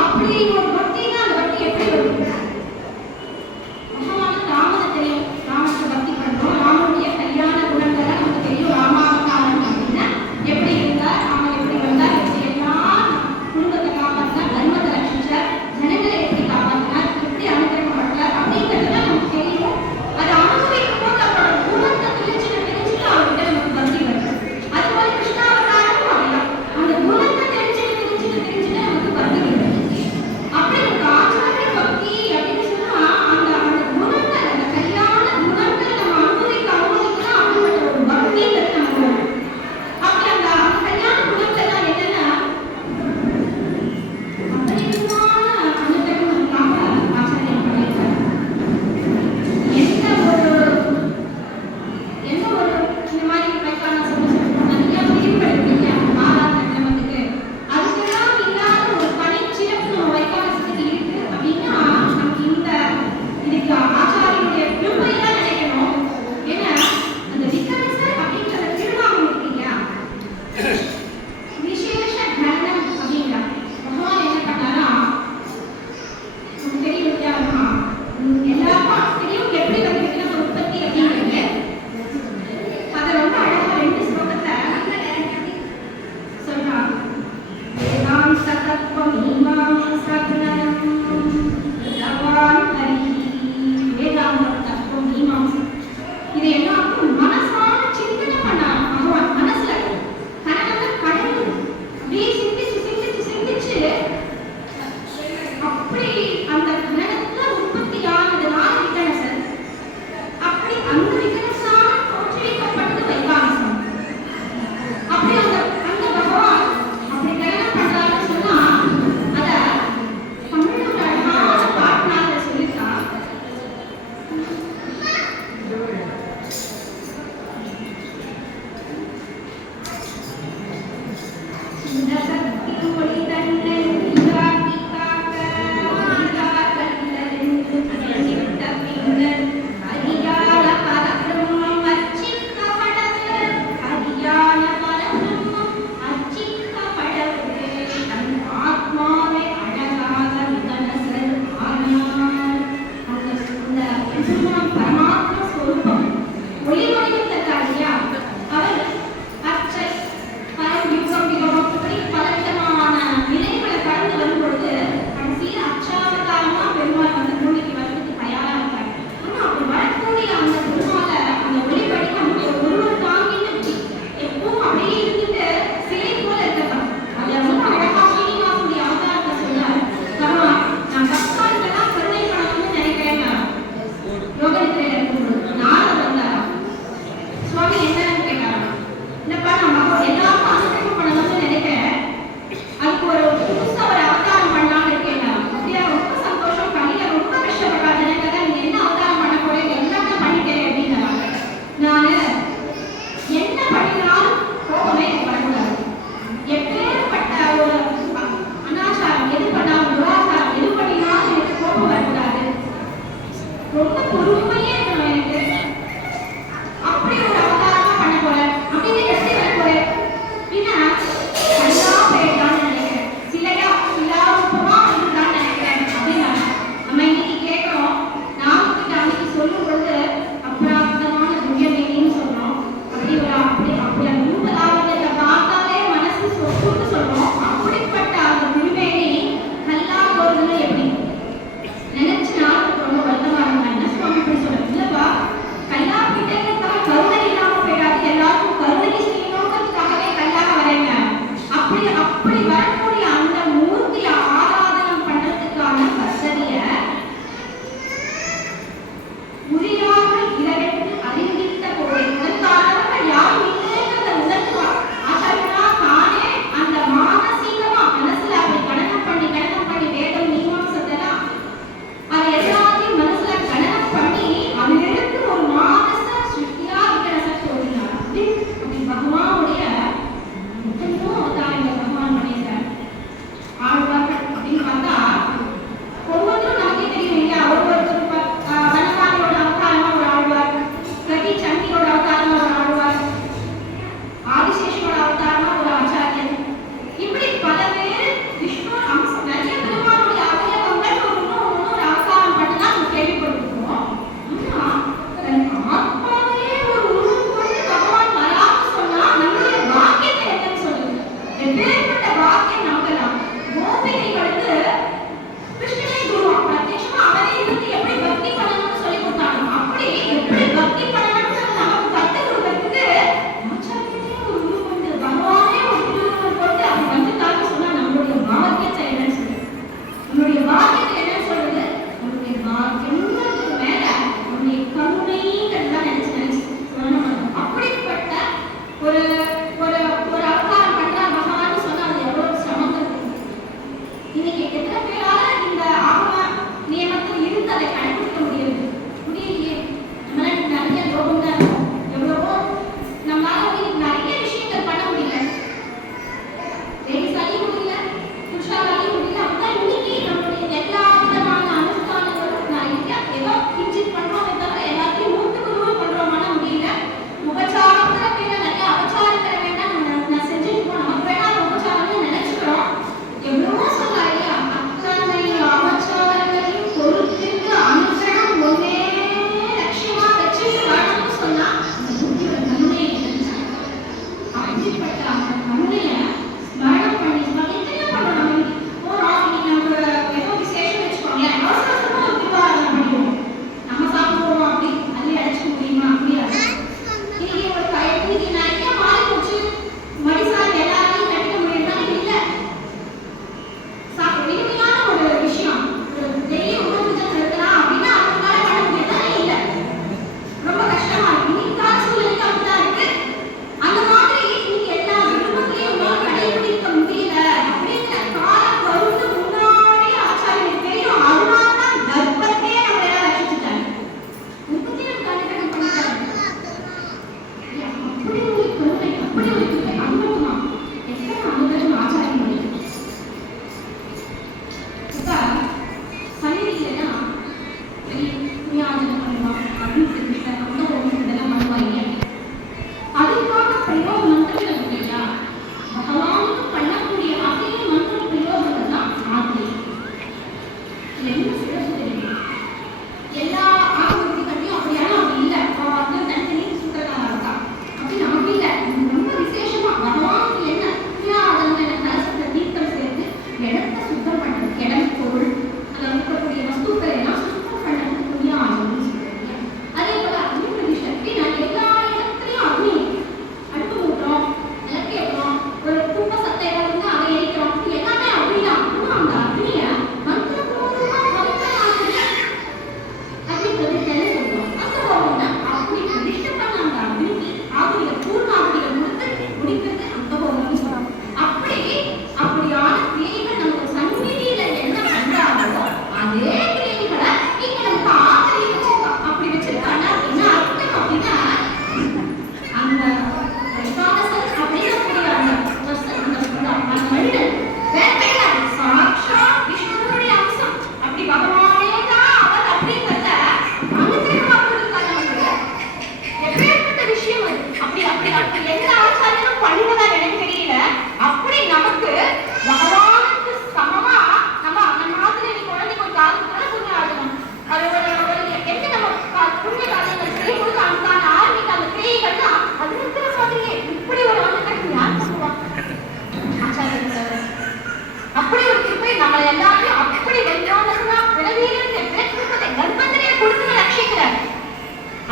அப்படி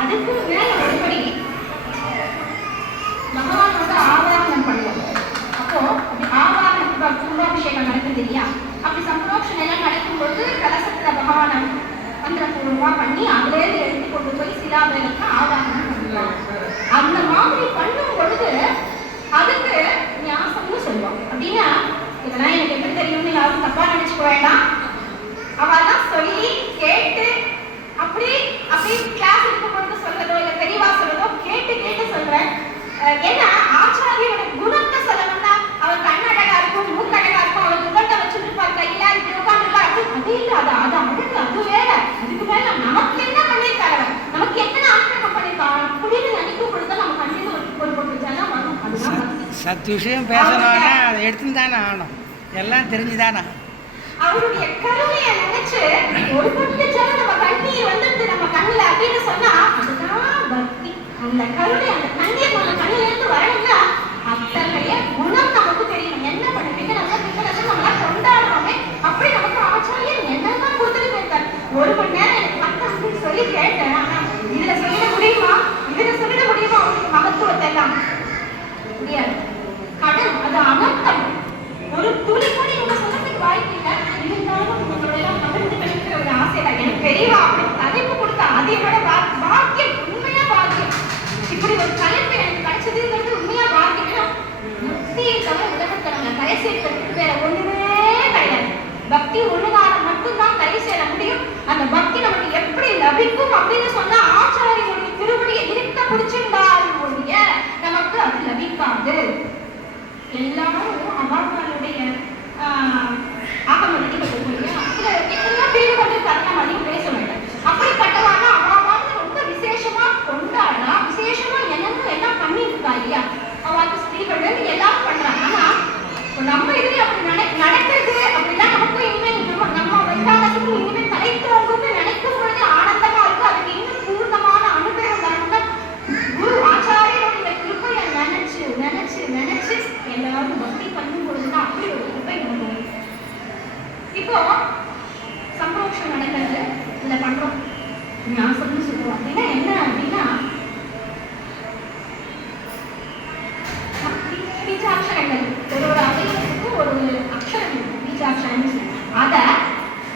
அதுக்கு மேல ஒருபடி பகவான் வந்து ஆவாகனம் பண்ணுவோம். அப்போ ஆவாகனம் கும்பாபிஷேகம் நடக்குது இல்லையா, அப்படி சம்பரோக்ஷன் எல்லாம் நடக்கும்போது கலசத்துல பகவானை மந்திரபூர்வமா பண்ணி அதுலேருந்து எடுத்து கொண்டு போய் சிலாபேலத்தை ஆவாகனம் பண்ணுவாங்க. அந்த மாதிரி பண்ணும் பொழுது அதுக்கு ஞாசம்னு சொல்லுவோம். அப்படின்னா இதெல்லாம் எனக்கு எப்படி தெரியும்னு யாரும் தப்பா நினைச்சுக்க வேண்டாம். அவெல்லாம் சொல்லி கேட்டு அப்படி கிளாஸ் இருக்கும் பொழுது சொல்றதோ இல்ல பெரியவா சொல்றதோ கேட்டு கேட்டு சொல்றேன். ஏன்னா ஆச்சாரியோட குணத்தை சொல்லணும்னா அவர் கண்ணழகா இருக்கும், மூக்கழகா இருக்கும், அவர் முகத்தை வச்சுருப்பார், கையில இப்படி உட்காந்துருப்பார், அது இல்ல, அது அழகு, அது வேற. அதுக்கு மேல நமக்கு என்ன பண்ணிருக்காரு, நமக்கு எத்தனை ஆக்கிரமம் பண்ணிருக்காங்க அப்படின்னு நினைக்கும் பொழுது நம்ம கண்டிப்பா ஒரு பொருட்கள் வரும். அதுதான் சத்து விஷயம் பேசணும்னா அதை எடுத்துதானே ஆகணும், எல்லாம் தெரிஞ்சுதானே. அவருடைய கருணையை நினைச்சு ஒரு கொஞ்சம் நம்ம கண்ணீர் வந்துட்டு நம்ம கண்ணுல அப்படின்னு சொன்னா அதுதான் பக்தி. அந்த கருணை, அந்த கண்ணீர் நம்ம கண்ணில இருந்து வரணும்னா அத்தகைய குணம் நமக்கு தெரியணும். என்ன பண்ணுவீங்க நம்மளா கொண்டாடுறோமே, அப்படி நமக்கு ஆச்சாரியர் என்னெல்லாம் கொடுத்துட்டு போயிருக்காரு. ஒரு மணி நேரம் எனக்கு பக்கம் சொல்லி கேட்டேன். ஆனா இதுல சொல்லிட முடியுமா, இதுல சொல்லிட முடியுமா அவருக்கு மகத்துவத்தை எல்லாம் முடியாது. கடன் அது அனர்த்தம். ஒரு துளி கூட இவங்க சொல்றதுக்கு வாய்ப்பு இல்லை. இருந்தாலும் உங்களோட எல்லாம் பகிர்ந்து கிடைக்கிற ஒரு ஆசை தான். எனக்கு பெரியவா தலைப்பு கொடுத்தா அதை விட பாக்கியம், உண்மையா பாக்கியம். இப்படி ஒரு தலைப்பு எனக்கு கிடைச்சதுங்கிறது உண்மையா பாக்கியம். முக்தியை தவிர உலகத்தை நம்ம கரை சேர்க்கிறதுக்கு வேற ஒண்ணுமே கிடையாது. பக்தி ஒண்ணுதான மட்டும்தான் கரை சேர முடியும். அந்த பக்தி நமக்கு எப்படி லபிக்கும் அப்படின்னு சொன்னா ஆச்சாரியுடைய திருவடியை இருக்க பிடிச்சிருந்தாலும் ஒழிய நமக்கு அது லபிக்காது. எல்லாரும் அவர்களுடைய ஆகம விதிப்பட்டிருக்கீங்க. இதுல எத்தனையோ பேர் வந்து கரெக்டாக அதிகம் பேச வேண்டும். அப்படிப்பட்டவாங்க அவள் ரொம்ப விசேஷமா கொண்டாடா, விசேஷமா என்னன்னு எல்லாம் பண்ணிட்டு இருக்கா இல்லையா, அவளுக்கு ஸ்திரீகள் எல்லாரும் பண்றாங்க. ஆனா நம்ம இதுல அப்படி நடக்கிறது அப்படின்னா நமக்கும் இனிமேல் நம்ம வைகாலத்துக்கும் இனிமேல் தலைத்தோங்குன்னு நினைக்கும் பொழுது ஆனந்தமா இருக்கு. அதுக்கு இன்னும் பூர்ணமான அனுபவம் வரணும்னா குரு ஆச்சாரியோட கிருப்பையை நினைச்சு நினைச்சு நினைச்சு எல்லாரும் பக்தி பண்ணும் பொழுதுதான் அப்படி ஒரு கிருப்பை நமக்கு. இப்போ சம்பரோக்ஷம் நடக்கிறது, இதுல பண்றோம் ஞாசம்னு சொல்லுவோம். அப்படின்னா என்ன அப்படின்னா பீஜாட்சரங்கள், ஒரு அவைகளுக்கு ஒரு அக்ஷரம் இருக்கும், பீஜாட்சரம்னு சொல்லுவோம். அதை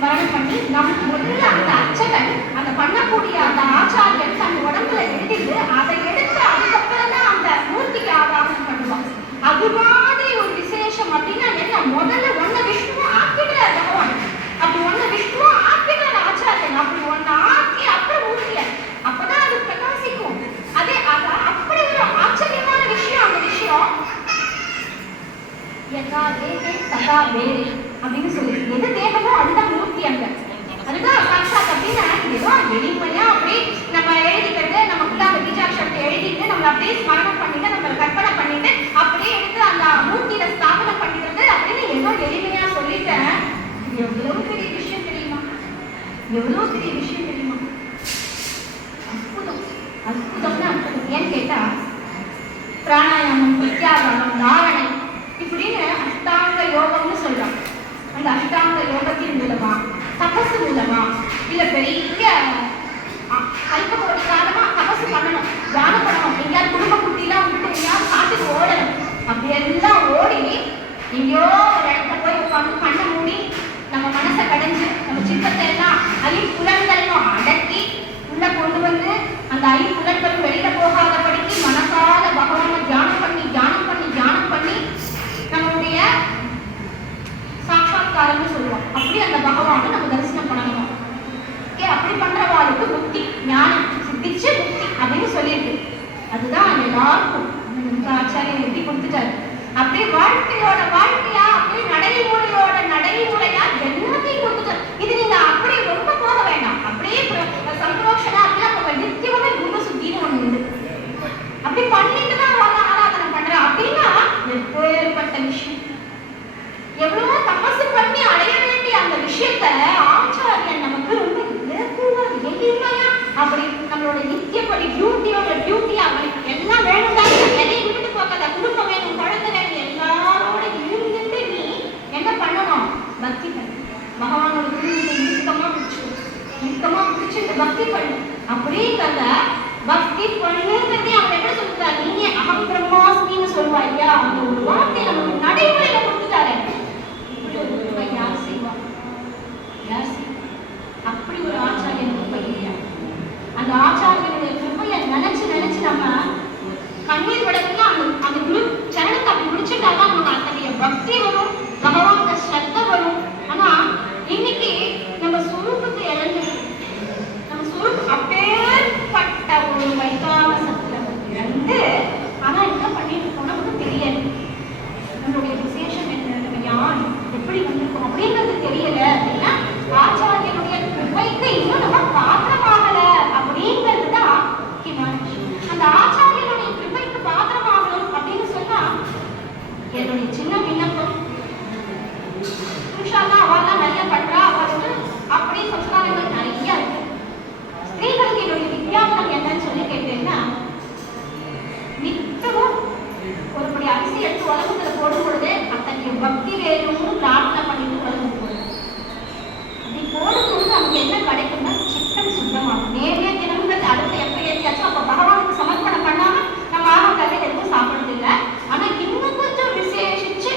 மரணம் பண்ணி நம் முதல்ல அந்த அர்ச்சகன் அந்த பண்ணக்கூடிய அந்த ஆச்சாரியன் தன் உடம்புல எழுதிட்டு அதை எடுத்து அதுக்கப்புறம் தான் அந்த மூர்த்திக்கு ஆவாகனம் பண்ணுவான். அது மாதிரி ஒரு விசேஷம் அப்படின்னா என்ன, முதல்ல ஒன்ன விஷ்ணுவை ஆக்கிடுறார் பகவான். அப்படி ஒன்ன விஷ்ணுவை ஆக்கிடுறார் ஆச்சாரியன். அப்படி ஒன்ன ஆக்கி அப்புறம் மூர்த்திய அப்பதான் அது பிரகாசிக்கும். அதே அப்படி ஒரு ஆச்சரியமான விஷயம். அந்த விஷயம் யதா தேகே ததா வேரே அப்படின்னு சொல்லி, எது தேகமோ அதுதான் மூர்த்தி. அங்க அதுதான் சாட்சாத். அப்படின்னா ஏதோ எளிமையா அப்படி நம்ம எழுதிக்கிறது, நமக்குள்ள அந்த பீஜாட்சரத்தை எழுதிட்டு நம்ம அப்படியே ஸ்மரணம் பண்ணிட்டு நம்ம கற்பனை பண்ணிட்டு அப்படியே எடுத்து அந்த மூர்த்தியில ஸ்தாபனம் பண்ணிக்கிறது அப்படின்னு ஏதோ எளிமையா சொல்லிட்டேன். எவ்வளவு பெரிய விஷயம் தெரியுமா, எவ்வளவு பெரிய விஷயம் தெரியுமா. அற்புதம், அற்புதம்னா அற்புதம். ஏன்னு கேட்டா பிராணாயாமம், பிரத்யாகாரம், தாரணை இப்படின்னு அஷ்டாங்க யோகம்னு சொல்றாங்க. அந்த அஷ்டாங்க யோகத்தின் மூலமா, தபசு மூலமா, இல்ல பெரிய கல்பகோடி காலமா தபசு பண்ணணும், தியானம் பண்ணணும், எங்கேயாவது குடும்ப குட்டிலாம் விட்டு எங்கேயாவது காட்டுக்கு ஓடணும். அப்படி எல்லாம் ஓடி எங்கேயோ ஒரு இடத்துல போய் உட்காந்து கண்ணை மூடி நம்ம மனசை கடைஞ்சு நம்ம சித்தத்தை எல்லாம் ஐம்புலன்களும் அடக்கி உள்ள கொண்டு வந்து அந்த ஐம்புலன்களும் வெளியில போகாதபடிக்கு மனசால பகவானை தியானம் பண்ணி தியானம் பண்ணி தியானம் பண்ணி நம்மளுடைய சாட்சாத்காரம்னு சொல்லுவோம். அப்படி அந்த பகவானை நம்ம தரிசனம் பண்ணணும். அப்படி பண்றவாளுக்கு முக்தி, ஞானம் சித்திச்சு முக்தி அப்படின்னு சொல்லியிருக்கு. அதுதான் எல்லாருக்கும் ஆச்சாரியன் எப்படி கொடுத்துட்டாரு. அப்படியே வாழ்க்கையா அப்படியே நடைமுறையோட நடைமுறையா எல்லாத்தையும் கொடுத்துட்டாரு. இது நீங்க அப்படி ரொம்ப போக வேண்டாம். அப்படியே சந்தோஷமா அப்படிலாம் உங்க நித்தியமே குரு சுத்தின்னு ஒண்ணு உண்டு. அப்படி பண்ணிட்டு தான் ஆராதனை பண்ற அப்படின்னா எப்பேற்பட்ட விஷயம். எவ்வளவோ தபசு பண்ணி அடைய வேண்டிய அந்த விஷயத்த ஆச்சாரியன் நமக்கு ரொம்ப எளிமையா அப்படி நம்மளோட நித்தியப்படி டியூட்டியா எல்லாம் வேணும் தான். எதையும் விட்டுட்டு போகாத, குடும்பம் வேணும், குழந்தை வேணும், எல்லாரோட இருந்துட்டு நீ என்ன பண்ணணும், பக்தி பண்ணு. பகவானோட குருவினை இறுக்கமா பிடிச்சு இந்த பக்தி பண்ணு. அப்படிங்கிறத பக்தி பண்ணுங்கிறதே அவர் எப்படி சொல்லிட்டாரு? நீங்க அகம் பிரம்மாஸ்மின்னு சொல்லுவா இல்லையா, அந்த ஒரு வார்த்தையை நமக்கு நடைமுறையில கொடுத்துட்டாரு. இப்படி ஒரு கிருபை யார் செய்வா? யார் செய்வா? அப்படி ஒரு ஆச்சாரியன் கிருபை இல்லையா? அந்த ஆச்சாரியனுடைய கிருபையை நினைச்சு நினைச்சு நம்ம கண்ணீர் விடத்துல அந்த குரு சரணத்தை அப்படி முடிச்சுட்டாதான் நமக்கு அத்தகைய பக்தி வரும், பகவான ஸ்ரத்த வரும். ஆனா இன்னைக்கு நம்ம சுரூபத்தை இழந்து, நம்ம சுரூப் அப்பேற்பட்ட ஒரு வைகாமசத்துல இழந்து, ஆனா என்ன பண்ணிட்டு இருக்கோம் நமக்கு தெரியாது. நம்மளுடைய விசேஷம் என்ன, நம்ம யார், எப்படி வந்திருக்கோம் அப்படின்றது தெரியல அப்படின்னா ஆச்சாரியனுடைய கிருபைக்கு இன்னும் நம்ம பாத்திரமாகல அப்படிங்கிறது தான் முக்கியமான விஷயம். அந்த ஆச்சாரியனுடைய கிருபைக்கு பாத்திரமாகணும் அப்படின்னு சொன்னா என்னுடைய சின்ன விண்ணப்பம், புருஷாங்க அவெல்லாம் நிறைய பண்றா, அவருக்கு அப்படியே சம்ஸ்காரங்கள் நிறைய இருக்கு. ஸ்திரீகளுக்கு என்னுடைய வித்தியாசம் என்னன்னு சொல்லி கேட்டீங்கன்னா, நித்தமும் ஒருபடி அரிசி எடுத்து உலகத்துல போடும் பொழுது அத்தகைய பக்தி வேணும்னு பிரார்த்தனை பண்ணிட்டு உலகம் போடுது. அப்படி போடும்போது நமக்கு என்ன கிடைக்கும்னா சித்தம் சுத்தமாகும். நேரே தினங்கள் அடுத்து எப்ப ஏற்றியாச்சும் அப்ப பகவானுக்கு சமர்ப்பணம் பண்ணாம நம்ம ஆரோக்கியத்தை எதுவும் சாப்பிடுறது இல்லை. ஆனா இன்னும் கொஞ்சம் விசேஷிச்சு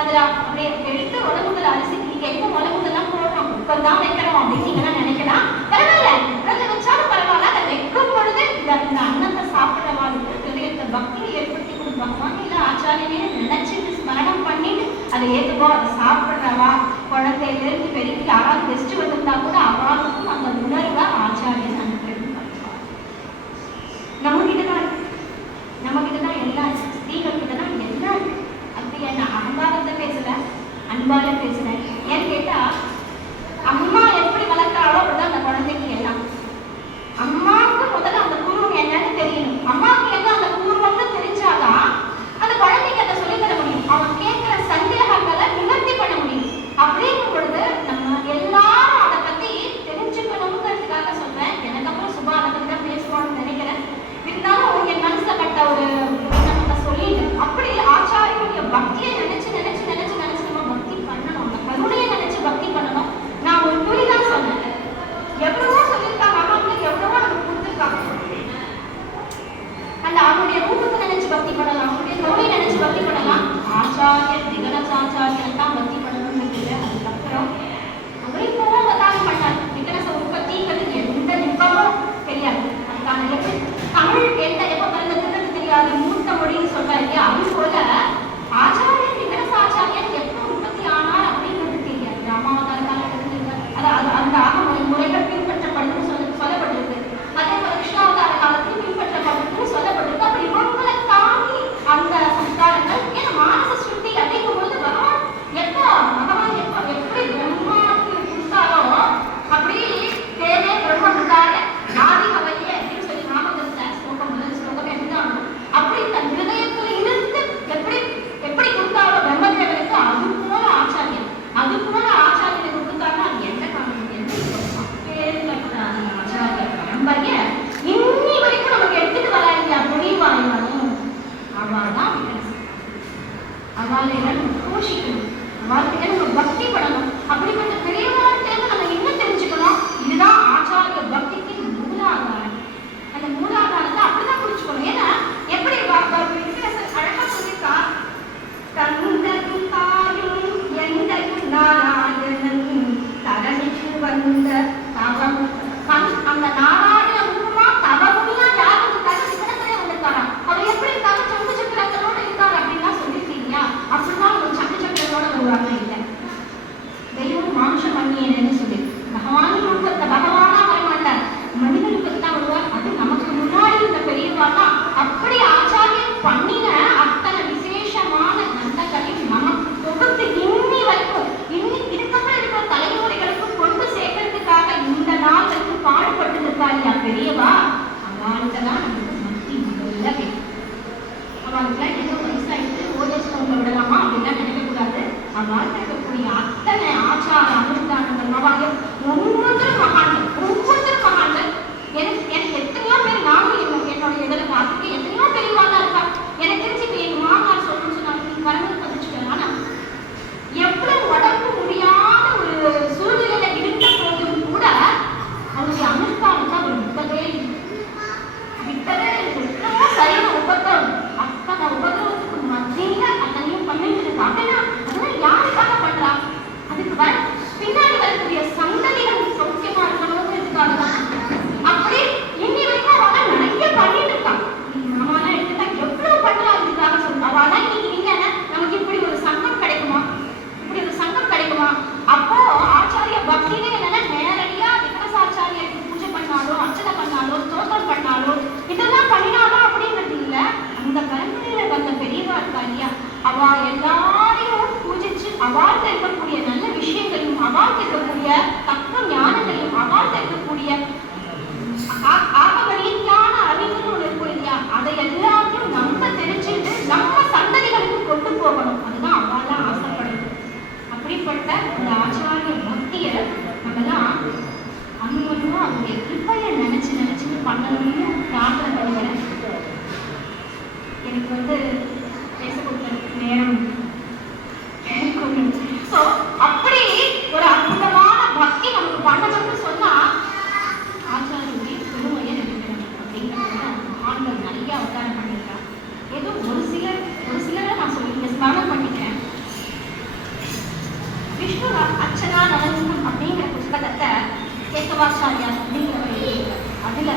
அதுல அப்படியே எடுத்து உலகத்துல அரிசி, நீங்க எங்க உலகத்தெல்லாம் போடுறோம், குக்கர் தான் வைக்கிறோம் அப்படின்னு நீங்க நினைக்கலாம். பரவாயில்ல, உலக வச்சாலும் பரவாயில்ல, அதை வைக்கும் பொழுது இந்த அன்னத்தை சாப்பிடவாளுக்கு ஹிருதயத்தை பக்தியை ஏற்படுத்தி கொடுப்பாங்க. இல்ல ஆச்சாரியனே நினைச்சிட்டு ஸ்மரணம் பண்ணிட்டு அதை ஏற்றுக்கோ, அதை சாப்பிட்றவா, குழந்தையிலிருந்து பெருக்கி யாராவது கெஸ்ட் வந்திருந்தா கூட அவளுக்கும் அந்த உணர்வை ஆச்சாரியன் அனுப்பிடுவாங்க. நம்ம கிட்டதான் இருக்கு, நம்ம கிட்டதான் எல்லாம் இருக்கு, ஸ்திரீகள் கிட்டதான் எல்லாம் இருக்கு. அப்படி என்ன அகம்பாரத்தை பேசல, அன்பால பேசுறேன். ஏன்னு கேட்டா அம்மா எப்படி வளர்த்தாலோ அப்படிதான் அந்த குழந்தைக்கு எல்லாம். அம்மாவுக்கு முதல்ல அந்த பூர்வம் என்னன்னு தெரியணும். அம்மாவுக்கு என்ன அந்த பூர்வம்னு தெரிஞ்சாதான் அந்த குழந்தைக்கு அதை சொல்லி தர முடியும். அவன் கேட்கிற சந்தேகங்களை நிவர்த்தி பண்ண முடியும். அப்படிங்கும் பொழுது நம்ம எல்லாரும் அதை பத்தி தெரிஞ்சுக்கணுங்கிறதுக்காக சொல்றேன். எனக்கு அப்புறம் சுபா அதை பத்தி தான் பேசுவான்னு நினைக்கிறேன். இருந்தாலும் என் மனசுல பட்ட ஒரு சொல்லிட்டு அப்படி ஆச்சாரியனுடைய பக்தியை நினைச்சு நினைச்சு நினைச்சு நினைச்சு நம்ம பக்தி பண்ணணும். அந்த கருணையை நினைச்சு பக்தி பண்ணணும். நான் ஒரு புரிதான் சொன்னேன். எவ்வளவோ சொல்லியிருக்காங்க, மகான்கள் எவ்வளவோ நமக்கு கொடுத்துருக்காங்க. அந்த அவனுடைய ரூபத்தை நினைச்சு பக்தி பண்ணலாம், அவனுடைய கருணை நினைச்சு பக்தி பண்ணலாம். ஆச்சாரியர் விகனசாச்சாரியன் தான் பக்தி பண்ணணும்னு இல்லை. அதுக்கப்புறம் அவரே போக அவதாரம் பண்ணார். விகனச உற்பத்திங்கிறது எந்த நிபமும் தெரியாது. அதுக்கான எப்படி தமிழ் எந்த எப்ப பிறந்ததுன்னு தெரியாது, மூத்த மொழின்னு சொல்றாரு இல்லையா, அது போல ஆச்சாரியன் விகனசாச்சாரியன் எப்ப உற்பத்தி ஆனார் அப்படிங்கிறது தெரியாது. ராமாவதார காலத்துல அந்த முறைகள் பின்பற்றப்படுதுன்னு சொல்லப்பட்டிருக்கு. அதே போல கிருஷ்ணாவதார காலத்தில் பின்பற்றப்படுதுன்னு சொல்லப்பட்டிருக்கு. அப்படி இவங்களை தாண்டி அந்த சம்ஸ்காரங்கள் ஏன்னா மானச சுத்தி அப்படிங்கும் போது பகவான் எப்படி பிரம்மாவுக்கு கொடுத்தாலோ அப்படி தேவே பிரம்மனுக்காக ஆதி கவையே அப்படின்னு சொல்லி நாமகத்துல ஸ்லோகம் முதல் ஸ்லோகம் எப்படிதான் அப்படி தன் ஹிருதயத்துல இருந்து எப்படி எப்படி கொடுத்தாலோ பிரம்மதேவனுக்கு அது போல ஆச்சாரியன், அது போல ஆச்சாரியனை கொடுத்தாங்கன்னா அது எந்த காரணம் ஆச்சாரிய பரம்பரைய இன்னி வரைக்கும் நமக்கு எடுத்துட்டு வரா இல்லையா துணிவாயும் அவள்தான் அவளை போஷிக்கணும், அவள்கிட்ட நம்ம பக்தி பண்ணணும். அப்படிப்பட்ட பெரியவாழ்கிட்ட நம்ம என்ன தெரிஞ்சுக்கணும், இதுதான் ஆச்சாரிய பக்திக்கு மூலாதாரம். அந்த மூலாதாரத்தை அப்படிதான் புரிச்சுக்கணும். ஏன்னா எப்படி அழகா சொல்லியிருக்கா, தந்தையும் தாயும் எந்தையும் நாராயணன் தரணிக்கு வந்த தவம் அந்த நாராயண ரூபமா தவமுனியா யாருக்கு தகவலே வந்திருக்காராம். அவர் எப்படி இருக்காரு, சங்கு சக்கரங்களோட இருக்காரு அப்படின்னா சொல்லியிருக்கீங்க. அப்படிதான் ஒரு சங்கு சக்கரத்தோட வருவாங்க. இல்லை தெய்வம் மானுஷம் பண்ணியேன்னு சொல்லி பகவான் ரூபத்தை பகவானா வரமாட்டார், மனித ரூபத்தை தான் வருவார். அது நமக்கு முன்னாடி இந்த பெரியவாதான் அப்படி ஆச்சாரியம் பண்ணின அத்தனை விசேஷமான நந்தங்களையும் நமக்கு தொகுத்து இன்னி வரைக்கும் இன்னி இதுக்கப்புறம் இருக்கிற தலைமுறைகளுக்கு கொண்டு சேர்க்கறதுக்காக சொன்னா அது மட்டும் அவங்க எப்படிப்பைய நினைச்சு பண்ணணும்னு பிரார்த்தனை பண்ணுவேன். எனக்கு பேச கொடுத்த நேரம் ஸோ அப்படி ஒரு அற்புதமான பக்தி நமக்கு பண்ணணும்னு சொன்னா ஆச்சாரியி திருமையை நினைக்கிறேன் அப்படிங்கிறத ஆண்கள் நிறைய அவதாரம் பண்ணியிருக்காங்க. ஏதோ ஒரு சிலரை நான் சொல்லி ஸ்மரணம் பண்ணிக்கிறேன். விஷ்ணு அர்ச்சனா நலன்சனம் அப்படிங்கிற புஸ்தகத்தை கேசவாச்சாரியா அப்படிங்கிறவர் எழுதியிருக்கார். அதுல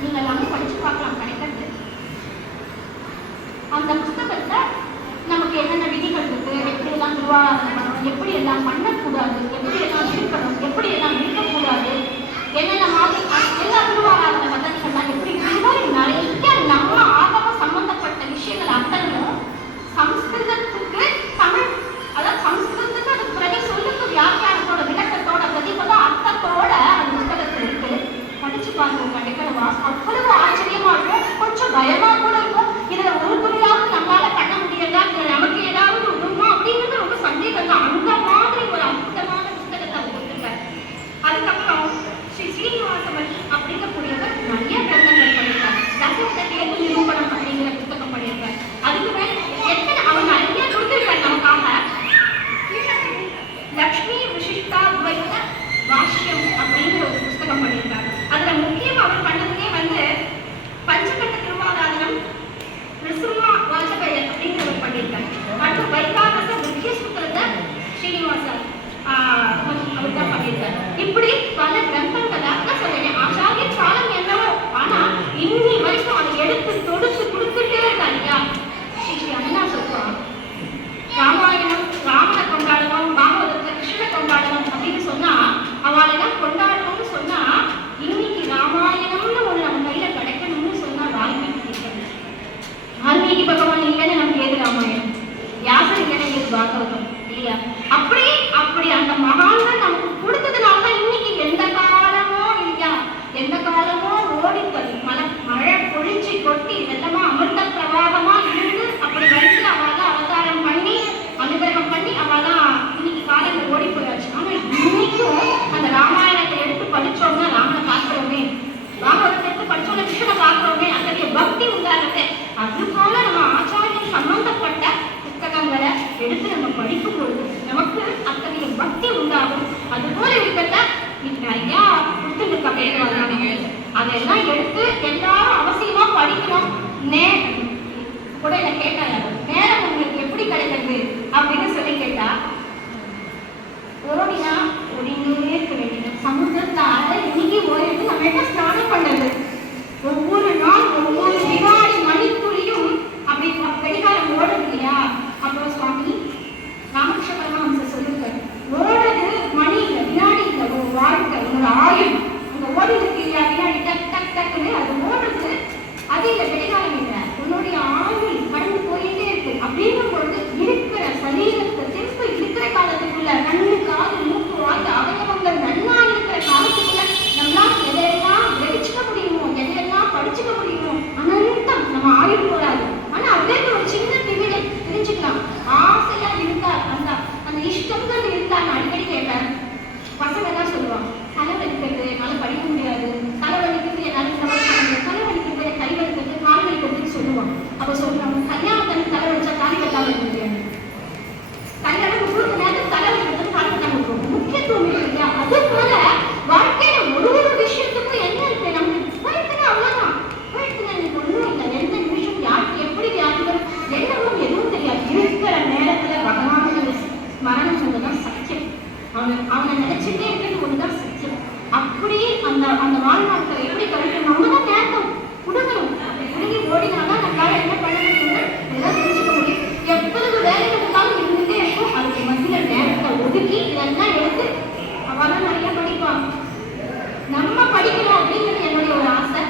நீங்க எல்லாமே படிச்சு பார்க்கலாம், கிடைக்கிறது. அந்த புஸ்தகத்தை நமக்கு என்னென்ன விதிகள் இருக்கு, எப்படி எல்லாம் திருவாராதனை பண்ணணும், எப்படி எல்லாம் பண்ணக்கூடாது, எப்படி எல்லாம் இருக்கணும், எப்படி எல்லாம் இருக்கக்கூடாது, என்னென்ன மாதிரி எல்லா திருவாராதனை பദ്ധதிகள்லாம் எப்படி நிறைய நம்ம ஆகம சம்பந்தப்பட்ட விஷயங்கள் அத்தனையும் சம்ஸ்கிருதத்துக்கு தமிழ், அதாவது சம்ஸ்கிருதத்துக்கு அது பிரதி சொல்லுக்கு வியாக்கியானத்தோட விளக்கத்தோட பிரதிபத அர்த்தத்தோட அந்த புத்தகத்தில் இருக்கு. படிச்சு பார்க்கணும் கிடைக்கிறவா. அவ்வளவு ஆச்சரியமா இருக்கும், கொஞ்சம் பயமா கூட இருக்கும். இதுல ஒரு துணியாவது நம்மளால பண்ண முடியல, நமக்கு ஏதாவது உண்மா அப்படிங்கிறது ரொம்ப சந்தேகம் தான். அந்த மாதிரி ஒரு அற்புதமான புத்தகத்தை அவர் கொடுத்திருக்காரு. அதுக்கப்புறம் ஸ்ரீ ஸ்ரீனிவாசவன் அப்படிங்கக்கூடியவர் நிறைய கிரந்தங்கள் படித்தார். தசரத கேது நிரூபணம் அப்படிங்கிற புத்தகம் படியிருக்கார். அதுக்கு மேல எத்தனை அவர் நிறைய கொடுத்திருக்காரு நமக்காக. லக்ஷ்மி விசிஷ்டாத்வைத பாஷ்யம் அப்படிங்கிற ஒரு புஸ்தகம் பண்ணியிருக்காரு. அதுல முக்கியம் அவர் பண்ணதுமே பஞ்சகட்ட திருவாராதனம் நிருசிம்மா வாஜபேயர் அப்படிங்கிறவர் பண்ணியிருக்காரு. அடுத்து வைகானச முக்கிய சூத்திரத்தை ஸ்ரீனிவாசன் அவர் தான் பண்ணியிருக்காரு. இப்படி பல கிரந்தங்களை தான் சொல்றேன். ஆச்சாரிய காலம் என்னவோ, ஆனா இன்னி வரைக்கும் அதை எடுத்து தொடுத்து கொடுத்துட்டே இருக்கா இல்லையா. ஸ்ரீ அண்ணா சொல்றான், ராமாயணம் ராமனை கொண்டாடணும், பாகவதத்தை கிருஷ்ணனை கொண்டாடணும் அப்படின்னு சொன்னா அவளெல்லாம் கொண்டாடணும்னு சொன்னா இன்னைக்கு ராமாயணம்னு ஒண்ணு நம்ம கையில கிடைக்கணும்னு சொன்னா வால்மீகி பகவான் இல்லைன்னு நமக்கு ஏது ராமாயணம், வியாசர் இல்லைன்னு ஏது பாகவதம் இல்லையா. அப்படி அந்த மகான்கள் நமக்கு கொடுத்ததுனாலதான் இன்னைக்கு எந்த காலமோ இல்லையா, எந்த காலமோ ஓடிப்பது மழை பொழிச்சு கொட்டி வெள்ளமா அமிர்த பிரவாகமா இருந்து அப்படி வயசுல அவதான் அவதாரம் பண்ணி அனுகிரகம் பண்ணி அவதான் இன்னைக்கு காலங்கள் ஓடி போயாச்சு. ஆனா இன்னைக்கும் அந்த ராமாயணத்தை எடுத்து படிச்சோம்னா ராமனை பார்க்கிறோமே, பாகவதத்தை எடுத்து படிச்சோம்னா கிருஷ்ணனை பார்க்கிறோமே, அத்தகைய பக்தி உண்டாகிறது. அது போல நம்ம ஆச்சாரியம் சம்பந்தப்பட்ட புத்தகங்களை எடுத்து நம்ம படிக்கும் பொழுது நமக்கு அத்தகைய பக்தி உண்டாகும். அது போல இருக்கிறத இன்னைக்கு நிறைய புத்தக பேசுவாங்க. அதெல்லாம் எடுத்து எல்லாரும் அவசியமா படிக்கணும். கூட என்ன கேட்டாங்க, நேரம் உங்களுக்கு எப்படி கிடைக்கிறது அப்படின்னு சொல்லி கேட்டா, ஓடினா ஓடினே இருக்க வேண்டியது. சமுத்திரத்தால இன்னைக்கு ஓடிட்டு நம்ம என்ன ஸ்நானம் பண்ணது, ஒவ்வொரு நாள் ஒவ்வொரு வினாடி மணித்துளியும் அப்படி கடிகாரம் ஓடுது இல்லையா. அப்புறம் சுவாமி ராமகிருஷ்ண பரமஹம்சர் சொல்லியிருக்காரு, ஓடுறது மணி இல்லை, வினாடி இல்லை, ஒரு வாழ்க்கை, ஒரு ஆயுள் அங்க ஓடி இருக்கு இல்லையா. வினாடி டக் டக் டக்குன்னு அது ஓடுறது, அது இல்லை கடிகாரம் இல்லை, உன்னுடைய ஆயுள் கடந்து போயிட்டே இருக்கு. அப்படிங்கும் பொழுது இருக்கிற சரீரத்தை திருப்ப இருக்கிற காலத்துக்குள்ள கண்ணு காது மூக்கு வாய்க்கு அவயவங்கள் நன்னா இருக்கிற காலத்துக்குள்ள நம்மளால எதையெல்லாம் கிரகிச்சுக்க முடியுமோ, எதையெல்லாம் படிச்சுக்க முடியுமோ, அனந்தம் நம்ம ஆயுள் போறாது. ஆனா அதுலேருந்து ஒரு சின்ன திமிழை தெரிஞ்சுக்கலாம். ஆசையா இருக்கா அந்த இஷ்டங்கள் இருந்தா. நான் அடிக்கடி கேட்பேன், பசங்க எல்லாம் சொல்லுவாங்க, தலைவலிக்கிறது என்னால படிக்க முடியாது, தலைவலிக்கிறது என்னால தலைவலிக்கிறது, கை வலிக்கிறது, கால் வலிக்கிறதுன்னு சொல்லுவாங்க. அப்ப சொல்றாங்க, கல்யாணத்துக்கு தலைவலிச்சா தாலி கட்டாம இருக்க முடியாது, கல்யாணம் முழுக்க நேரத்துக்கு தலைவலிக்கிறது தாலி கட்டாம இருக்கும். முக்கியத்துவம் இல்லையா. அது போல வாழ்க்கையில ஒரு விஷயத்துக்கும் என்ன இருக்கு, நமக்கு போயிட்டுனா அவ்வளவுதான், போயிட்டுனா எனக்கு ஒண்ணும் இல்லை. எந்த நிமிஷம் யாருக்கு எப்படி வியாதிகள் என்னவும் எதுவும் தெரியாது. இருக்கிற நேரத்துல பகவானுடைய ஸ்மரணம் சொன்னதான் சத்தியம். அவனை நினைச்சுட்டே இருக்கிறது ஒண்ணுதான் சத்தியம். அப்படி அந்த வாழ்நாட்களை எப்படி கழிக்கணும், நம்ம தான் நேரத்தை கொடுக்கணும். அப்படி குறுகி ஓடினாதான் நம்மளால என்ன பண்ண முடியும்னு எல்லாம் தெரிஞ்சுக்க முடியும். எவ்வளவு வேலைகள் இருந்தாலும் இருந்துட்டே இருக்கும். அதுக்கு மத்தியில நேரத்தை ஒதுக்கி இதெல்லாம் எடுத்து அவெல்லாம் நிறைய படிப்பாங்க. நம்ம படிக்கணும் அப்படிங்கிறது என்னுடைய ஒரு ஆசை.